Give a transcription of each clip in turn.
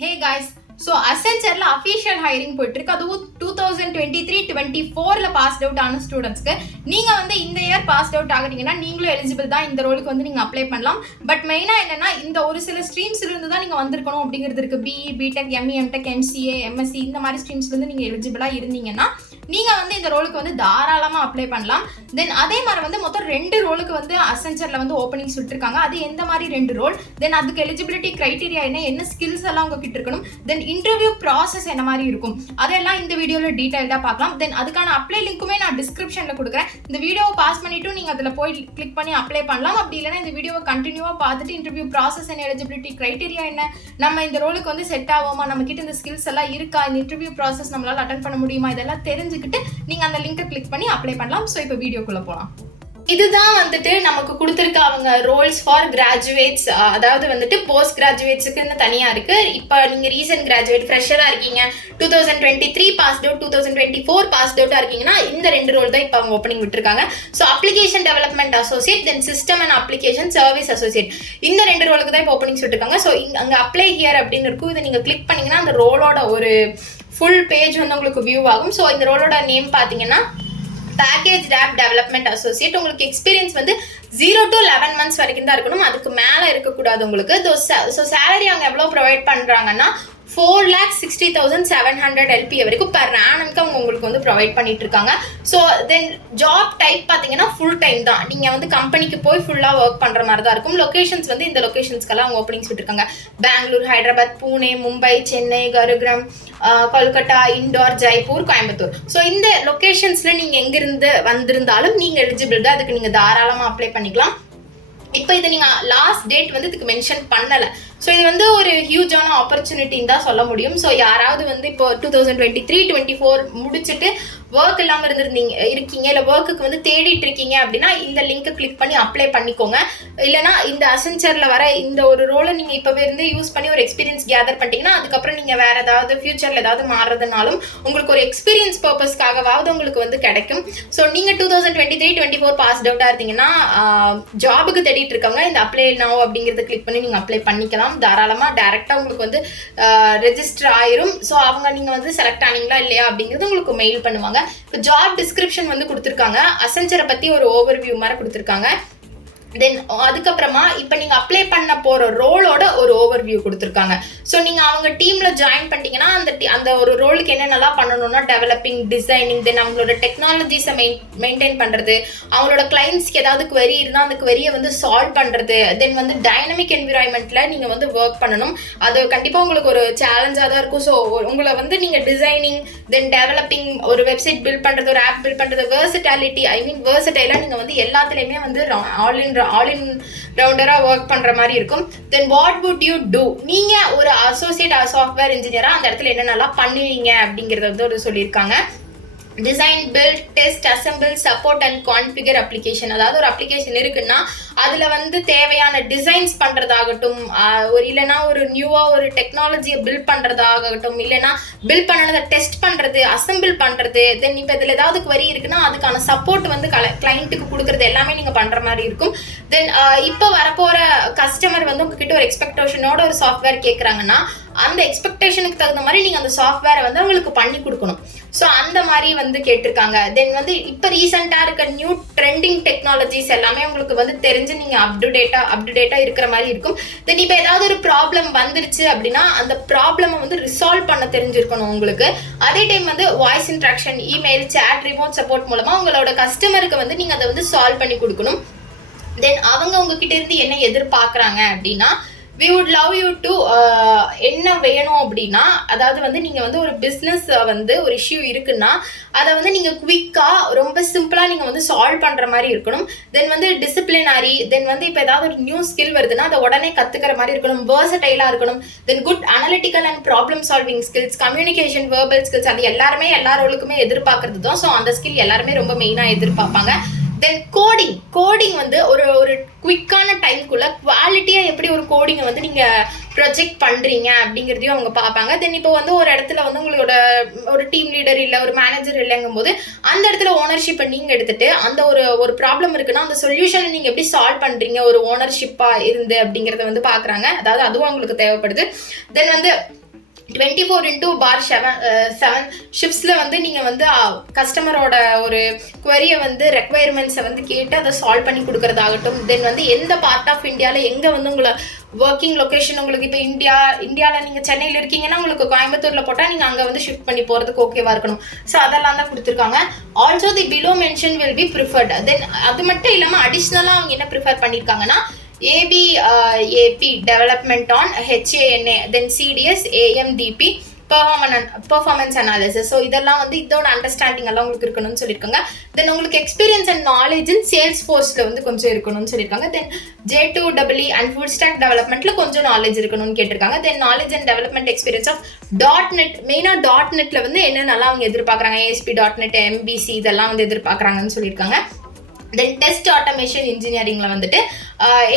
Hey guys, so Accenture official hiring போயிட்டு இருக்கு. அதுவும் 2023-24ல பாஸ்ட் அவுட் ஆன ஸ்டூடெண்ட்ஸ்க்கு நீங்க இந்த இயர் பாஸ்ட் அவுட் ஆகிட்டீங்கன்னா நீங்களும் எலிஜிபிள் தான். இந்த ரோலுக்கு நீங்க அப்ளை பண்ணலாம். பட் மெயினா என்னன்னா இந்த ஒரு சில ஸ்ட்ரீம்ஸ்ல இருந்து தான் நீங்க வந்திருக்கணும் அப்படிங்கிறது இருக்கு. BE, BTech, ME, MTech, MCA, MSc இந்த மாதிரி ஸ்ட்ரீம்ஸ்ல இருந்து நீங்க எலிஜிபிளா இருந்தீங்கன்னா நீங்க இந்த ரோலுக்கு தாராளமா அப்ளை பண்ணலாம். தென் அதே மாதிரி மொத்தம் 2 ரோலுக்கு அசென்ச்சர்ல ஓப்பனிங்ஸ் விட்டுருக்காங்க. அது எந்த மாதிரி 2 ரோல், தென் அதுக்கு எலிஜிபிலிட்டி கிரைட்டீரியா என்ன ஸ்கில்ஸ் எல்லாம் உங்ககிட்ட இருக்கணும், தென் இன்டர்வியூ ப்ராசஸ் என்ன மாதிரி இருக்கும், அதெல்லாம் இந்த வீடியோல டீடைல்டா பார்க்கலாம். தென் அதுக்கான அப்ளை லிங்க்குமே நான் டிஸ்கிரிப்ஷன்ல கொடுக்குறேன். இந்த வீடியோவை பாஸ் பண்ணிட்டு நீங்க அதுல போய் கிளிக் பண்ணி அப்ளை பண்ணலாம். அப்படி இல்லைன்னா இந்த வீடியோவை கண்டினியூவா பார்த்துட்டு இன்டர்வியூ ப்ராசஸ் என்ன, எலிஜிபிலிட்டி கிரைட்டீரியா என்ன, நம்ம இந்த ரோலுக்கு செட் ஆகுமா, நம்ம கிட்ட இந்த ஸ்கில்ஸ் எல்லாம் இருக்கா, இந்த இன்டர்வியூ ப்ராசஸ் நம்மளால அட்டென்ட் பண்ண முடியுமா, இதெல்லாம் தெரிஞ்சுக்கிட்டு நீங்க அந்த லிங்கை கிளிக் பண்ணி அப்ளை பண்ணலாம். சோ இப்போ வீடியோக்குள்ள போலாம். இதுதான் நமக்கு கொடுத்துருக்க அவங்க ரோல்ஸ் ஃபார் கிராஜுவேட்ஸ், அதாவது போஸ்ட் கிராஜுவேட்ஸுக்குன்னு தனியா இருக்கு. இப்போ நீங்க ரீசன்ட் கிராஜுவேட் ஃப்ரெஷரா இருக்கீங்க, 2023 பாஸ்ட் அவுட், 2024 பாஸ்ட் அவுட்டா இருக்கீங்கன்னா இந்த 2 ரோல் தான் இப்போ அவங்க ஓப்பனிங் விட்டுருக்காங்க. So application development associate, then system and application service associate, இந்த 2 ரோலுக்கு தான் இப்போ ஓப்பனிங்ஸ் விட்டுருக்காங்க. ஸோ அங்க அப்ளை ஹியர் அப்படின்னு இருக்கும். இதை நீங்க கிளிக் பண்ணீங்கன்னா அந்த ரோலோட ஒரு ஃபுல் பேஜ் உங்களுக்கு வியூ ஆகும். ஸோ இந்த ரோலோட நேம் பார்த்தீங்கன்னா பேக்கேஜ் ஆப் டெவலப்மெண்ட் அசோசியேட். உங்களுக்கு எக்ஸ்பீரியன்ஸ் 0 to 11 months வரைக்கும் தான் இருக்கணும், அதுக்கு மேலே இருக்கக்கூடாது உங்களுக்கு. ஸோ சேலரி அவங்க எவ்வளோ ப்ரொவைட் பண்ணுறாங்கன்னா 4,60,700 LPA வரைக்கும் பெர் ஆனம்க்கு அவங்க உங்களுக்கு ப்ரொவைட் பண்ணிட்டு இருக்காங்க. ஸோ தென் ஜாப் டைப் பார்த்தீங்கன்னா ஃபுல் டைம் தான். நீங்கள் கம்பெனிக்கு போய் ஃபுல்லாக ஒர்க் பண்ணுற மாதிரி தான் இருக்கும். லொக்கேஷன்ஸ் இந்த லொக்கேஷன்ஸ்க்கெல்லாம் அவங்க ஓப்பனிங்ஸ் விட்டுருக்காங்க. பெங்களூர், ஹைதராபாத், பூனே, மும்பை, சென்னை, கருகிரம், கொல்கட்டா, இண்டோர், ஜெய்ப்பூர், கோயம்புத்தூர். ஸோ இந்த லொக்கேஷன்ஸில் நீங்கள் எங்கிருந்து வந்திருந்தாலும் நீங்கள் எலிஜிபிள் தான். அதுக்கு நீங்கள் தாராளமாக அப்ளை பண்ணிக்கலாம். இப்போ இதை நீங்கள் லாஸ்ட் டேட் இதுக்கு மென்ஷன் பண்ணலை. ஸோ இது ஒரு ஹியூஜான ஆப்பர்ச்சுனிட்டின்னு தான் சொல்ல முடியும். ஸோ யாராவது இப்போ 2023-24 முடிச்சுட்டு ஒர்க் இல்லாமல் இருக்கீங்க, இல்லை ஒர்க்குக்கு தேடிட்டு இருக்கீங்க அப்படின்னா இந்த லிங்கை கிளிக் பண்ணி அப்ளை பண்ணிக்கோங்க. இல்லைனா இந்த அசென்ச்சரில் வர இந்த ஒரு ரோலை நீங்கள் இப்போவே யூஸ் பண்ணி ஒரு எக்ஸ்பீரியன்ஸ் கேதர் பண்ணிட்டீங்கன்னா அதுக்கப்புறம் நீங்கள் வேறு ஏதாவது ஃபியூச்சரில் ஏதாவது மாறுறதுனாலும் உங்களுக்கு ஒரு எக்ஸ்பீரியன்ஸ் பர்பஸ்க்காகவாவது உங்களுக்கு கிடைக்கும். ஸோ நீங்கள் 2023-24 பாஸ்ட் அவுட்டாக இருந்தீங்கன்னா ஜாபுக்கு தேடிட்டு இருக்கவங்க இந்த அப்ளை நவ் அப்படிங்கிறத கிளிக் பண்ணி நீங்கள் அப்ளை பண்ணிக்கலாம். தாராளமாக டைரெக்டாக உங்களுக்கு ரெஜிஸ்டர் ஆயிரும். ஸோ அவங்க நீங்கள் செலக்ட் ஆனீங்களா இல்லையா அப்படிங்கிறது உங்களுக்கு மெயில் பண்ணுவாங்க. இப்போ ஜாப் டிஸ்கிரிப்ஷன் கொடுத்துருக்காங்க. அசென்ச்சரை பற்றி ஒரு ஓவர்வியூ மாதிரி கொடுத்துருக்காங்க. தென் அதுக்கப்புறமா இப்போ நீங்கள் அப்ளை பண்ண போகிற ரோலோட ஒரு ஓவர்வியூ கொடுத்துருக்காங்க. ஸோ நீங்கள் அவங்க டீமில் ஜாயின் பண்ணிட்டீங்கன்னா அந்த ஒரு ரோலுக்கு என்னென்னலாம் பண்ணணும்னா டெவலப்பிங், டிசைனிங், தென் அவங்களோட டெக்னாலஜிஸை மெயின்டைன் பண்ணுறது, அவங்களோட கிளைண்ட்ஸ்க்கு ஏதாவது குவெரி இருந்தால் அந்த குவெரியை சால்வ் பண்ணுறது, தென் டைனமிக் என்விரான்மெண்ட்டில் நீங்கள் ஒர்க் பண்ணணும். அது கண்டிப்பாக உங்களுக்கு ஒரு சேலஞ்சாக தான் இருக்கும். ஸோ உங்களை நீங்கள் டிசைனிங், தென் டெவலப்பிங், ஒரு வெப்சைட் பில்ட் பண்ணுறது, ஒரு ஆப் பில்ட் பண்ணுறது, வெர்சடைலாக நீங்கள் எல்லாத்துலேயுமே ஆல் இன் ரவுண்டராக ஒர்க் பண்ணுற மாதிரி இருக்கும். Then what would you do, நீங்கள் ஒரு அசோசியேட் சாஃப்ட்வேர் இன்ஜினியராக அந்த இடத்துல என்னென்னலாம் பண்ணுவீங்க அப்படிங்கிறத ஒரு சொல்லியிருக்காங்க. Design, build, test, assemble, support and configure application. அதாவது ஒரு அப்ளிகேஷன் இருக்குன்னா அதில் தேவையான டிசைன்ஸ் பண்ணுறதாகட்டும், இல்லைனா ஒரு நியூவாக ஒரு டெக்னாலஜியை பில்ட் பண்ணுறதாகட்டும், இல்லைனா பில்ட் பண்ணதை டெஸ்ட் பண்ணுறது, அசம்பிள் பண்ணுறது, தென் இப்போ இதில் ஏதாவது குவரி இருக்குன்னா அதுக்கான சப்போர்ட் கிளைண்ட்டுக்கு கொடுக்குறது எல்லாமே நீங்கள் பண்ணுற மாதிரி இருக்கும். தென் இப்போ வரப்போகிற கஸ்டமர் உங்ககிட்ட ஒரு எக்ஸ்பெக்டேஷனோட ஒரு சாஃப்ட்வேர் கேட்குறாங்கன்னா அந்த எக்ஸ்பெக்டேஷனுக்கு தகுந்த மாதிரி நீங்கள் அந்த சாஃப்ட்வேரை அவங்களுக்கு பண்ணி கொடுக்கணும். ஸோ அந்த மாதிரி கேட்டிருக்காங்க. தென் இப்போ ரீசெண்டாக இருக்க நியூ ட்ரெண்டிங் டெக்னாலஜிஸ் எல்லாமே உங்களுக்கு தெரிஞ்சு நீங்கள் அப்டுடேட்டாக இருக்கிற மாதிரி இருக்கும். தென் இப்போ ஏதாவது ஒரு ப்ராப்ளம் வந்துருச்சு அப்படின்னா அந்த ப்ராப்ளமை ரிசால்வ் பண்ண தெரிஞ்சிருக்கணும் உங்களுக்கு. அதே time voice interaction, email, chat, remote support மூலமாக உங்களோட கஸ்டமருக்கு நீங்கள் அதை சால்வ் பண்ணி கொடுக்கணும். தென் அவங்க உங்ககிட்ட இருந்து என்ன எதிர்பார்க்குறாங்க அப்படின்னா we would love you to என்ன வேணும் அப்படின்னா, அதாவது நீங்கள் ஒரு பிஸ்னஸ் ஒரு இஷ்யூ இருக்குன்னா அதை நீங்கள் குவிக்காக ரொம்ப சிம்பிளாக நீங்கள் சால்வ் பண்ணுற மாதிரி இருக்கணும். தென் டிசிப்ளினரி, தென் இப்போ ஏதாவது ஒரு நியூ ஸ்கில் வருதுன்னா அதை உடனே கற்றுக்கிற மாதிரி இருக்கணும். வெர்சடைலாக இருக்கணும். Then good analytical and problem solving skills, communication, verbal skills, அது எல்லாருமே எல்லா ரோலுக்குமே எதிர்பார்க்கறது தான். ஸோ அந்த ஸ்கில் எல்லாருமே ரொம்ப மெயினாக எதிர்பார்ப்பாங்க. தென் கோடிங் ஒரு குவிக்கான டைம்குள்ள குவாலிட்டியாக எப்படி ஒரு கோடிங்கை நீங்கள் ப்ரொஜெக்ட் பண்ணுறீங்க அப்படிங்கிறதையும் அவங்க பார்ப்பாங்க. தென் இப்போ ஒரு இடத்துல உங்களோட ஒரு டீம் லீடர் இல்லை, ஒரு மேனேஜர் இல்லைங்கும் போது அந்த இடத்துல ஓனர்ஷிப்பை நீங்கள் எடுத்துகிட்டு அந்த ஒரு ப்ராப்ளம் இருக்குன்னா அந்த சொல்யூஷனை நீங்கள் எப்படி சால்வ் பண்ணுறீங்க ஒரு ஓனர்ஷிப்பாக இருந்து அப்படிங்கிறத பார்க்குறாங்க. அதாவது அதுவும் அவங்களுக்கு தேவைப்படுது. தென் 24/7 ஷிஃப்ட்ஸில் வந்து நீங்கள் வந்து கஸ்டமரோட ஒரு குவரியை வந்து ரெக்குவயர்மெண்ட்ஸை வந்து கேட்டு அதை சால்வ் பண்ணி கொடுக்குறதாகட்டும். தென் வந்து எந்த பார்ட் ஆஃப் இந்தியாவில் எங்கே வந்து உங்களை ஒர்க்கிங் லொக்கேஷன் உங்களுக்கு இப்போ இந்தியாவில் நீங்கள் சென்னையில் இருக்கீங்கன்னா உங்களுக்கு கோயம்புத்தூரில் போட்டால் நீங்கள் அங்கே வந்து ஷிஃப்ட் பண்ணி போகிறதுக்கு ஓகேவா இருக்கணும். ஸோ அதெல்லாம் தான் கொடுத்துருக்காங்க. Also the below mention will be preferred. Then அது மட்டும் இல்லாமல் அடிஷ்னலாக அவங்க என்ன ப்ரிஃபர் பண்ணியிருக்காங்கன்னா ABAP development on HANA, then CDS AMDP performance analysis. So இதெல்லாம் வந்து இதோட அண்டர்ஸ்டாண்டிங் எல்லாம் உங்களுக்கு இருக்கணும்னு சொல்லியிருக்காங்க. தென் உங்களுக்கு experience and knowledge in sales ஃபோர்ஸில் வந்து கொஞ்சம் இருக்கணும்னு சொல்லியிருக்காங்க. Then J2EE and full stack டெவலப்மெண்ட்ல கொஞ்சம் நாலேஜ் இருக்கணும்னு கேட்டிருக்காங்க. Then knowledge and development experience of .NET, மெயினாக .NETல வந்து என்னென்னலாம் அவங்க எதிர்பார்க்குறாங்க, ASP.NET, MVC இதெல்லாம் வந்து எதிர்பார்க்குறாங்கன்னு சொல்லியிருக்காங்க. தென் டெஸ்ட் ஆட்டோமேஷன் இன்ஜினியரிங்கில் வந்துட்டு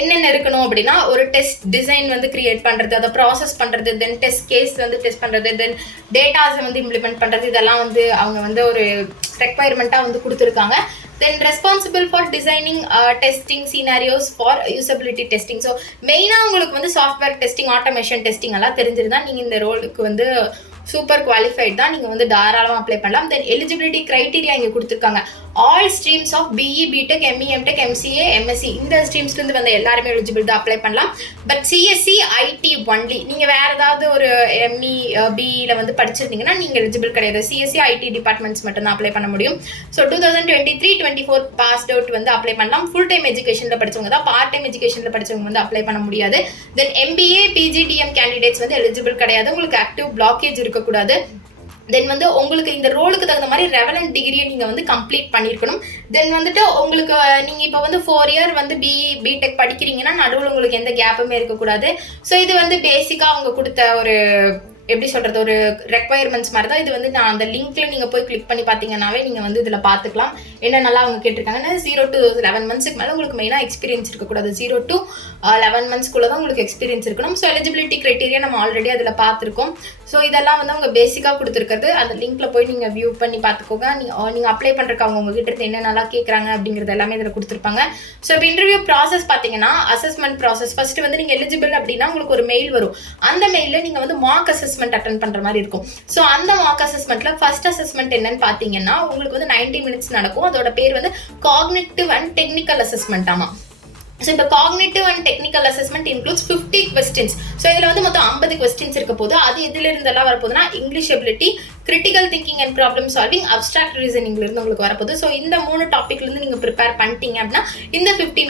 என்னென்ன இருக்கணும் அப்படின்னா ஒரு டெஸ்ட் டிசைன் வந்து கிரியேட் பண்ணுறது, அதை ப்ராசஸ் பண்ணுறது, தென் டெஸ்ட் கேஸ் வந்து டெஸ்ட் பண்ணுறது, தென் டேட்டாஸை வந்து இம்ப்ளிமெண்ட் பண்ணுறது, இதெல்லாம் வந்து அவங்க வந்து ஒரு ரெக்வயர்மெண்ட்டாக வந்து கொடுத்துருக்காங்க. Then responsible for designing testing scenarios for usability testing. So மெயினாக உங்களுக்கு வந்து சாஃப்ட்வேர் டெஸ்டிங், ஆட்டோமேஷன் டெஸ்டிங் எல்லாம் தெரிஞ்சிருந்தா நீங்கள் இந்த ரோலுக்கு வந்து சூப்பர் குவாலிஃபைட் தான், நீங்கள் வந்து தாராளமாக அப்ளை பண்ணலாம். தென் எலிஜிபிலிட்டி க்ரைட்டீரியா இங்கே கொடுத்துருக்காங்க. All streams of BE, BTech, ME, MTech, MCA, MSc இந்த ஸ்ட்ரீம்ஸ்லேருந்து வந்து எல்லாருமே எலிஜிபிள் தான் அப்ளை பண்ணலாம். But CSE, IT only. நீங்கள் வேறு ஏதாவது ஒரு ME, BEயில் வந்து படிச்சிருந்தீங்கன்னா நீங்கள் எலிஜிபிள் கிடையாது. CSE, IT டிபார்ட்மெண்ட்ஸ் மட்டும்தான் அப்ளை பண்ண முடியும். ஸோ 2023-24 பாஸ்ட் அவுட் வந்து அப்ளை பண்ணலாம். ஃபுல் டைம் எஜுகேஷனில் படித்தவங்க தான், பார்ட் டைம் எஜுகேஷனில் படித்தவங்க வந்து அப்ளை பண்ண முடியாது. தென் MBA, PGDM கேண்டிடேட்ஸ் வந்து எலிஜிபிள் கிடையாது. உங்களுக்கு ஆக்டிவ் பிளாக்கேஜ் இருக்கக்கூடாது. தென் வந்து உங்களுக்கு இந்த ரோலுக்கு தகுந்த மாதிரி ரெவலண்ட் டிகிரியை நீங்கள் வந்து கம்ப்ளீட் பண்ணியிருக்கணும். தென் வந்துட்டு உங்களுக்கு நீங்கள் இப்போ வந்து 4 இயர் வந்து BE, BTech படிக்கிறீங்கன்னா நடுவில் உங்களுக்கு எந்த கேப்புமே இருக்கக்கூடாது. ஸோ இது வந்து பேசிக்காக அவங்க கொடுத்த ஒரு எப்படி சொல்கிறது ஒரு ரெக்வயர்மெண்ட்ஸ் மாதிரி தான். இது வந்து நான் அந்த லிங்க்ல நீங்கள் போய் கிளிக் பண்ணி பார்த்தீங்கன்னாவே நீங்கள் வந்து இதில் பார்த்துக்கலாம் என்னென்னலாம் அவங்க கேட்டிருக்காங்கன்னா 0 to 11 months மேலே உங்களுக்கு மெயினாக எக்ஸ்பீரியன்ஸ் இருக்கக்கூடாது. 0 to 11 months தான் உங்களுக்கு எக்ஸ்பீரியன்ஸ் இருக்கணும். ஸோ எலிஜிபிலிட்டி க்ரைட்டீரியா நம்ம ஆல்ரெடி அதில் பார்த்துருக்கோம். ஸோ இதெல்லாம் வந்து அவங்க பேசிக்காக கொடுத்துருக்கிறது. அந்த லிங்க்ல போய் நீங்கள் வியூ பண்ணி பார்த்துக்கோங்க. நீங்கள் அப்ளை பண்ணுறக்கு அவங்க உங்ககிட்ட இருந்து என்னென்னலாம் கேட்குறாங்க அப்படிங்கிறது எல்லாமே இதில் கொடுத்துருப்பாங்க. ஸோ இப்போ இன்டர்வியூ ப்ராசஸ் பார்த்தீங்கன்னா அசஸ்மெண்ட் ப்ராசஸ் ஃபர்ஸ்ட் வந்து நீங்கள் எலிஜிபிள் அப்படின்னா உங்களுக்கு ஒரு மெயில் வரும். அந்த மெயிலில் நீங்கள் வந்து மார்க் அசஸ்மெண்ட் அட்டென்ட் பண்ற மாதிரி இருக்கும். ஸோ அந்த மார்க் அசஸ்மெண்ட்ல ஃபர்ஸ்ட் அசஸ்மெண்ட் என்னன்னு பார்த்தீங்கன்னா உங்களுக்கு வந்து 90 minutes நடக்கும். அதோட பேர் வந்து காக்னிட்டிவ் அண்ட் டெக்னிக்கல் அசஸ்மெண்ட். ஆமா, ஸோ இப்போ cognitive and technical assessment includes 50 questions. So இதில் வந்து மொத்தம் 50 questions இருக்க போது. அது எதுல இருந்தெல்லாம் வரப்போகுதுன்னா English ability, critical thinking and problem solving, abstract ரீசனிங்ல இருந்து உங்களுக்கு வரப்போகுது. ஸோ இந்த 3 டாபிக்ல இருந்து நீங்க ப்ரிப்பேர் பண்ணிட்டீங்க அப்படின்னா இந்த 50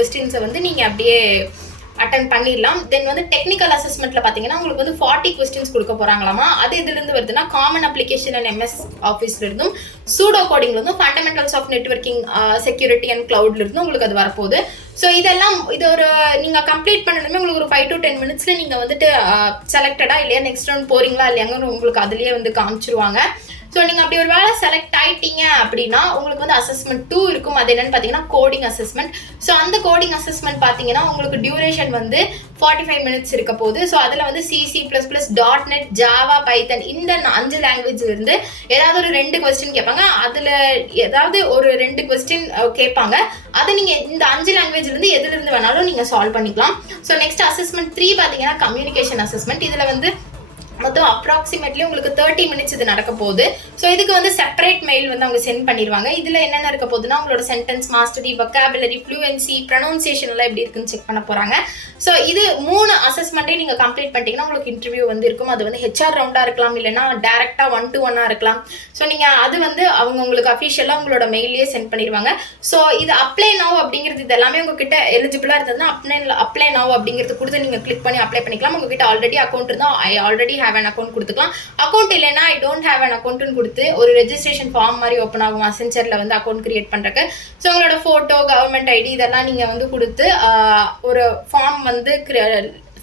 questions வந்து நீங்க அப்படியே அட்டன் பண்ணிடலாம். தென் வந்து டெக்னிக்கல் அசஸ்மெண்ட்ல பார்த்தீங்கன்னா உங்களுக்கு வந்து 40 questions கொடுக்க போறாங்களாமா. அது இதுலேருந்து வருதுன்னா காமன் அப்ளிகேஷன் அண்ட் MS ஆஃபீஸ்ல இருந்தும், சூடோ கோடிங்ல இருந்தும், fundamentals of networking, security and கிளவுட்ல இருந்தும் உங்களுக்கு அது வரப்போகுது. ஸோ இதெல்லாம் இது ஒரு நீங்கள் கம்ப்ளீட் பண்ணணுமே உங்களுக்கு ஒரு 5 to 10 minutes நீங்கள் வந்துட்டு செலக்டடா இல்லையா நெக்ஸ்ட் ரவுண்ட் போறீங்களா இல்லையாங்கன்னு உங்களுக்கு அதுலேயே வந்து காமிச்சிருவாங்க. ஸோ நீங்கள் அப்படி ஒரு வேலை செலக்ட் ஆகிட்டீங்க அப்படின்னா உங்களுக்கு வந்து அசஸ்மெண்ட் 2 இருக்கும். அது என்னன்னு பார்த்தீங்கன்னா கோடிங் அசஸ்மெண்ட். ஸோ அந்த கோடிங் அசஸ்மெண்ட் பார்த்தீங்கன்னா உங்களுக்கு டியூரேஷன் வந்து 45 minutes இருக்க போகுது. ஸோ அதில் வந்து C++, .NET, Java, Python இந்த 5 லாங்குவேஜ்ல இருந்து ஏதாவது ஒரு 2 question கேட்பாங்க. அதில் ஏதாவது ஒரு 2 question கேட்பாங்க. அதை நீங்கள் இந்த 5 லாங்குவேஜ்ல இருந்து எதுல இருந்து வேணாலும் நீங்கள் சால்வ் பண்ணிக்கலாம். ஸோ நெக்ஸ்ட் அசஸ்மெண்ட் 3 பார்த்தீங்கன்னா கம்யூனிகேஷன் அசஸ்மெண்ட். இதில் வந்து மொத்தம் அப்ராக்சிமேட்லி உங்களுக்கு 30 minutes இது நடக்க போகுது. ஸோ இதுக்கு வந்து செப்பரேட் மெயில் வந்து அவங்க சென்ட் பண்ணிடுவாங்க. இதில் என்னென்ன இருக்க போகுதுன்னா உங்களோட sentence mastery, vocabulary, fluency, pronunciation எல்லாம் எப்படி இருக்குன்னு செக் பண்ண போகிறாங்க. ஸோ இது 3 அசஸ்மெண்ட்டே நீங்கள் கம்ப்ளீட் பண்ணிட்டீங்கன்னா உங்களுக்கு இன்டர்வியூ வந்து இருக்கும். அது வந்து HR ரவுண்டாக இருக்கலாம், இல்லைன்னா டேரெக்டாக 1-to-1 இருக்கலாம். ஸோ நீங்கள் அது வந்து அவங்க உங்களுக்கு அஃபிஷியலாக உங்களோட மெயிலே சென்ட் பண்ணிடுவாங்க. ஸோ இது அப்ளை நவ் அப்படிங்கிறது இது எல்லாமே உங்ககிட்ட எலிஜிபிளாக இருந்ததுன்னா அப்ளை நவ் அப்படிங்கிறது கொடுத்து நீங்கள் கிளிக் பண்ணி அப்ளை பண்ணிக்கலாம். உங்ககிட்ட ஆல்ரெடி அக்கௌண்ட் இருந்தால் I already have an account கொடுத்துக்கலாம். அக்கௌண்ட் இல்லைன்னா I don't have an account கொடுத்து ஒரு ரெஜிஸ்ட்ரேஷன் ஃபார்ம் மாதிரி ஓப்பன் ஆகும் அசென்சர்ல வந்து அக்கௌண்ட் கிரியேட் பண்றதுக்கு. ஸோ உங்களோட போட்டோ, கவர்மெண்ட் ஐடி இதெல்லாம் நீங்க வந்து கொடுத்து ஒரு ஃபார்ம் வந்து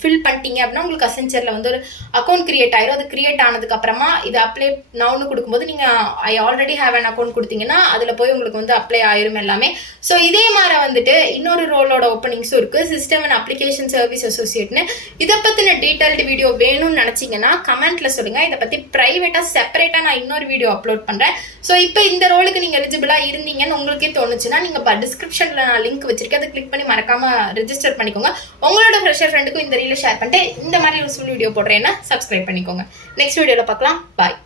ஃபில் பண்ணிட்டீங்க அப்படின்னா உங்களுக்கு அசென்சரில் வந்து ஒரு அக்கௌண்ட் கிரியேட் ஆயிரும். அது கிரியேட் ஆனதுக்கு அப்புறமா இது அப்ளை நவுன்னு கொடுக்கும்போது நீங்கள் I already have an account கொடுத்தீங்கன்னா அதில் போய் உங்களுக்கு வந்து அப்ளை ஆயிரும் எல்லாமே. ஸோ இதே மாதிரி வந்துட்டு இன்னொரு ரோலோட ஓப்பனிங்ஸும் இருக்குது, சிஸ்டம் அண்ட் அப்ளிகேஷன் சர்வீஸ் அசோசியேட்னு. இதை பற்றின டீட்டெயில்டு வீடியோ வேணும்னு நினச்சிங்கன்னா கமெண்ட்டில் சொல்லுங்கள். இதை பற்றி ப்ரைவேட்டாக செப்பரேட்டாக நான் இன்னொரு வீடியோ அப்லோட் பண்ணுறேன். ஸோ இப்போ இந்த ரோலுக்கு நீங்கள் எலிஜிபிளாக இருந்தீங்கன்னு உங்களுக்கே தோணுச்சுன்னா நீங்கள் டிஸ்கிரிப்ஷனில் நான் லிங்க் வச்சிருக்கேன், அதை கிளிக் பண்ணி மறக்காமல் ரெஜிஸ்டர் பண்ணிக்கோங்க. உங்களோட ஃப்ரெஷர் ஃப்ரெண்டுக்கும் இந்த ஃபேமிலியில் ஷேர் பண்ணிட்டு இந்த மாதிரி யூஸ்ஃபுல் வீடியோ போடுறேன்னா சப்ஸ்கிரைப் பண்ணிக்கோங்க. நெக்ஸ்ட் வீடியோவில் பார்க்கலாம். பாய்.